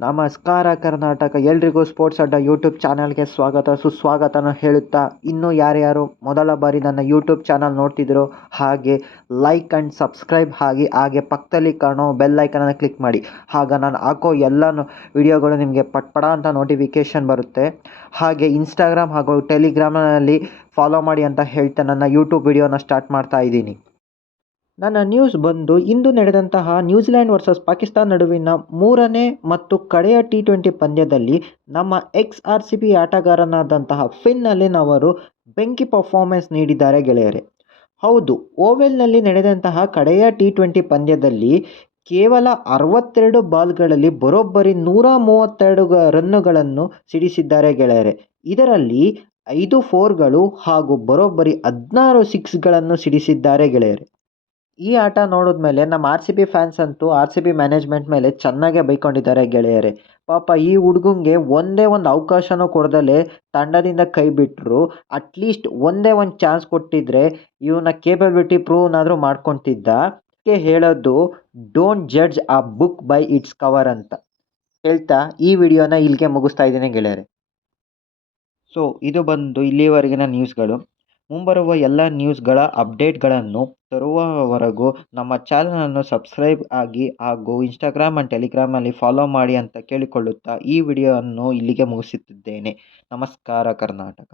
ನಮಸ್ಕಾರ ಕರ್ನಾಟಕ, ಎಲ್ರಿಗೂ ಸ್ಪೋರ್ಟ್ಸ್ ಅಡ್ಡ ಯೂಟ್ಯೂಬ್ ಚಾನಲ್ಗೆ ಸ್ವಾಗತ ಸುಸ್ವಾಗತನ ಹೇಳುತ್ತಾ, ಇನ್ನೂ ಯಾರ್ಯಾರು ಮೊದಲ ಬಾರಿ ನನ್ನ ಯೂಟ್ಯೂಬ್ ಚಾನಲ್ ನೋಡ್ತಿದ್ದೀರೋ ಹಾಗೆ ಲೈಕ್ ಆ್ಯಂಡ್ ಸಬ್ಸ್ಕ್ರೈಬ್ ಹಾಗೆ ಪಕ್ಕದಲ್ಲಿ ಕಾಣೋ ಬೆಲ್ ಐಕನನ್ನು ಕ್ಲಿಕ್ ಮಾಡಿ. ಆಗ ನಾನು ಹಾಕೋ ಎಲ್ಲ ವಿಡಿಯೋಗಳು ನಿಮಗೆ ಪಟ್ಪಡ ಅಂತ ನೋಟಿಫಿಕೇಷನ್ ಬರುತ್ತೆ. ಹಾಗೆ ಇನ್ಸ್ಟಾಗ್ರಾಮ್ ಹಾಗೂ ಟೆಲಿಗ್ರಾಮ್ನಲ್ಲಿ ಫಾಲೋ ಮಾಡಿ ಅಂತ ಹೇಳ್ತಾ ನನ್ನ ಯೂಟ್ಯೂಬ್ ವಿಡಿಯೋನ ಸ್ಟಾರ್ಟ್ ಮಾಡ್ತಾ ಇದ್ದೀನಿ. ನನ್ನ ನ್ಯೂಸ್ ಬಂದು ಇಂದು ನಡೆದಂತಹ ನ್ಯೂಜಿಲೆಂಡ್ ವರ್ಸಸ್ ಪಾಕಿಸ್ತಾನ ನಡುವಿನ 3ನೇ ಮತ್ತು ಕಡೆಯ T20 ಪಂದ್ಯದಲ್ಲಿ ನಮ್ಮ RCB ಆಟಗಾರನಾದಂತಹ ಫಿನ್ ಅಲೆನ್ ಅವರು ಬೆಂಕಿ ಪರ್ಫಾರ್ಮೆನ್ಸ್ ನೀಡಿದ್ದಾರೆ ಗೆಳೆಯರೆ. ಹೌದು, ಓವೆಲ್ನಲ್ಲಿ ನಡೆದಂತಹ ಕಡೆಯ T20 ಪಂದ್ಯದಲ್ಲಿ ಕೇವಲ 62 ಬಾಲ್ಗಳಲ್ಲಿ ಬರೋಬ್ಬರಿ 132 ರನ್ನುಗಳನ್ನು ಸಿಡಿಸಿದ್ದಾರೆ ಗೆಳೆಯರೆ. ಇದರಲ್ಲಿ 5 4ಗಳು ಹಾಗೂ ಬರೋಬ್ಬರಿ 16 ಸಿಕ್ಸ್ಗಳನ್ನು ಸಿಡಿಸಿದ್ದಾರೆ ಗೆಳೆಯರೆ. ಈ ಆಟ ನೋಡಿದ್ಮೇಲೆ ನಮ್ಮ RCB ಫ್ಯಾನ್ಸ್ ಅಂತೂ RCB ಮ್ಯಾನೇಜ್ಮೆಂಟ್ ಮೇಲೆ ಚೆನ್ನಾಗೇ ಬೈಕೊಂಡಿದ್ದಾರೆ ಗೆಳೆಯರೆ. ಪಾಪ ಈ ಹುಡುಗಂಗೆ ಒಂದೇ ಒಂದು ಅವಕಾಶನೂ ಕೊಡದಲೇ ತಂಡದಿಂದ ಕೈ ಬಿಟ್ಟರು. ಅಟ್ಲೀಸ್ಟ್ ಒಂದೇ ಒಂದು ಚಾನ್ಸ್ ಕೊಟ್ಟಿದ್ರೆ ಇವನ ಕೇಪಬಿಲಿಟಿ ಪ್ರೂವ್ನಾದರೂ ಮಾಡ್ಕೊತಿದ್ದ. ಹೇಳೋದು don't judge a book by it's cover ಅಂತ ಹೇಳ್ತಾ ಈ ವಿಡಿಯೋನ ಇಲ್ಲಿಗೆ ಮುಗಿಸ್ತಾ ಇದ್ದೀನಿ ಗೆಳೆಯರೆ. ಸೊ ಇದು ಬಂದು ಇಲ್ಲಿವರೆಗಿನ ನ್ಯೂಸ್ಗಳು. ಮುಂಬರುವ ಎಲ್ಲ ನ್ಯೂಸ್ಗಳ ಅಪ್ಡೇಟ್ಗಳನ್ನು ತರುವವರೆಗೂ ನಮ್ಮ ಚಾನಲನ್ನು ಸಬ್ಸ್ಕ್ರೈಬ್ ಆಗಿ ಹಾಗೂ ಇನ್ಸ್ಟಾಗ್ರಾಮ್ ಆ್ಯಂಡ್ ಟೆಲಿಗ್ರಾಮಲ್ಲಿ ಫಾಲೋ ಮಾಡಿ ಅಂತ ಕೇಳಿಕೊಳ್ಳುತ್ತಾ ಈ ವಿಡಿಯೋವನ್ನು ಇಲ್ಲಿಗೆ ಮುಗಿಸುತ್ತಿದ್ದೇನೆ. ನಮಸ್ಕಾರ ಕರ್ನಾಟಕ.